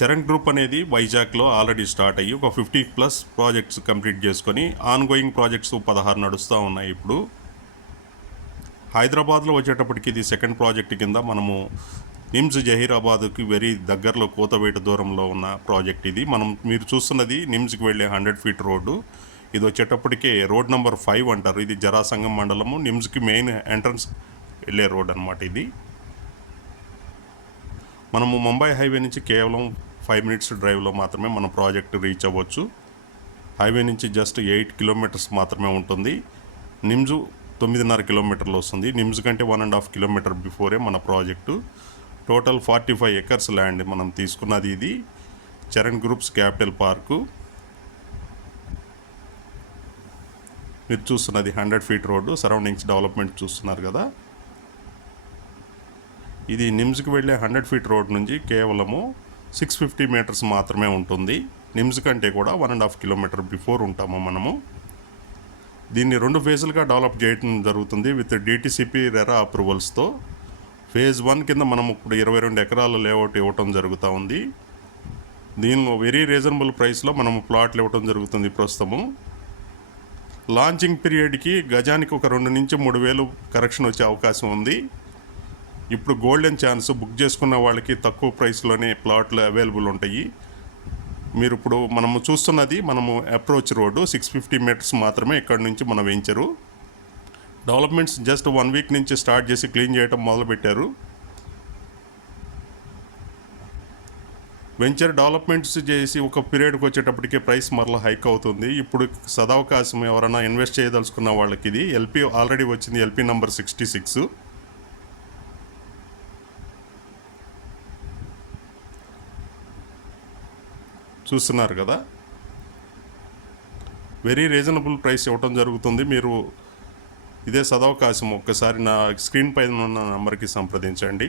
Charan group అనేది వైజాగ్లో already start అయ్యి ఒక 50+ ప్రాజెక్ట్స్ కంప్లీట్ చేసుకొని ఆన్గోయింగ్ ప్రాజెక్ట్స్ 16 నడుస్తూ ఉన్నాయి. ఇప్పుడు హైదరాబాద్లో వచ్చేటప్పటికి ఇది సెకండ్ ప్రాజెక్ట్ కింద మనము నిమ్స్ జహీరాబాద్కి వెరీ దగ్గరలో కోతవేట దూరంలో ఉన్న ప్రాజెక్ట్ ఇది. మీరు చూస్తున్నది నిమ్స్కి వెళ్ళే 100 ఫీట్ రోడ్డు. ఇది వచ్చేటప్పటికే రోడ్ నెంబర్ 5 అంటారు. ఇది జరాసంగం మండలము నిమ్స్కి మెయిన్ ఎంట్రన్స్ వెళ్ళే రోడ్ అనమాట. ఇది మనము ముంబై హైవే నుంచి కేవలం 5 మినిట్స్ డ్రైవ్లో మాత్రమే మన ప్రాజెక్ట్ రీచ్ అవ్వచ్చు. హైవే నుంచి జస్ట్ 8 కిలోమీటర్స్ మాత్రమే ఉంటుంది. నిమ్స్ 9.5 కిలోమీటర్లు వస్తుంది. నిమ్స్ కంటే 1.5 కిలోమీటర్ బిఫోరే మన ప్రాజెక్టు. టోటల్ 45 ఎకర్స్ ల్యాండ్ మనం తీసుకున్నది. ఇది చరణ్ గ్రూప్స్ క్యాపిటల్ పార్కు. మీరు చూస్తున్నది 100 ఫీట్ రోడ్డు, సరౌండింగ్స్ డెవలప్మెంట్ చూస్తున్నారు కదా. ఇది నిమ్స్కి వెళ్ళే 100 ఫీట్ రోడ్ నుంచి కేవలము 650 మీటర్స్ మాత్రమే ఉంటుంది. నిమ్స్ కంటే కూడా 1.5 కిలోమీటర్ బిఫోర్ ఉంటాము మనము. దీన్ని 2 ఫేజులుగా డెవలప్ చేయడం జరుగుతుంది విత్ డిటిసిపి రెరా అప్రూవల్స్తో. ఫేజ్ 1 కింద మనం ఇప్పుడు 22 ఎకరాల లేఅవుట్ ఇవ్వటం జరుగుతూ ఉంది. దీనిలో వెరీ రీజనబుల్ ప్రైస్లో మనము ప్లాట్లు ఇవ్వటం జరుగుతుంది ప్రస్తుతము. లాంచింగ్ పీరియడ్కి గజానికి ఒక 2 నుంచి 3 వేలు కరెక్షన్ వచ్చే అవకాశం ఉంది. ఇప్పుడు గోల్డెన్ ఛాన్స్, బుక్ చేసుకున్న వాళ్ళకి తక్కువ ప్రైస్లోనే ప్లాట్లు అవైలబుల్ ఉంటాయి. మీరు ఇప్పుడు మనము చూస్తున్నది అప్రోచ్ రోడ్డు 650 మీటర్స్ మాత్రమే ఇక్కడ నుంచి మన వెంచరు. డెవలప్మెంట్స్ జస్ట్ 1 వీక్ నుంచి స్టార్ట్ చేసి క్లీన్ చేయడం మొదలుపెట్టారు. వెంచర్ డెవలప్మెంట్స్ చేసి ఒక పీరియడ్కి వచ్చేటప్పటికే ప్రైస్ మరలా హైక్ అవుతుంది. ఇప్పుడు సదవకాశం ఎవరైనా ఇన్వెస్ట్ చేయదలుచుకున్న వాళ్ళకి ఇది ఎల్పి ఆల్రెడీ వచ్చింది. ఎల్పి నెంబర్ 66 చూస్తున్నారు కదా. వెరీ రీజనబుల్ ప్రైస్ ఇవ్వటం జరుగుతుంది. మీరు ఇదే సదవకాశం ఒక్కసారి నా స్క్రీన్ పైన ఉన్న నెంబర్కి సంప్రదించండి.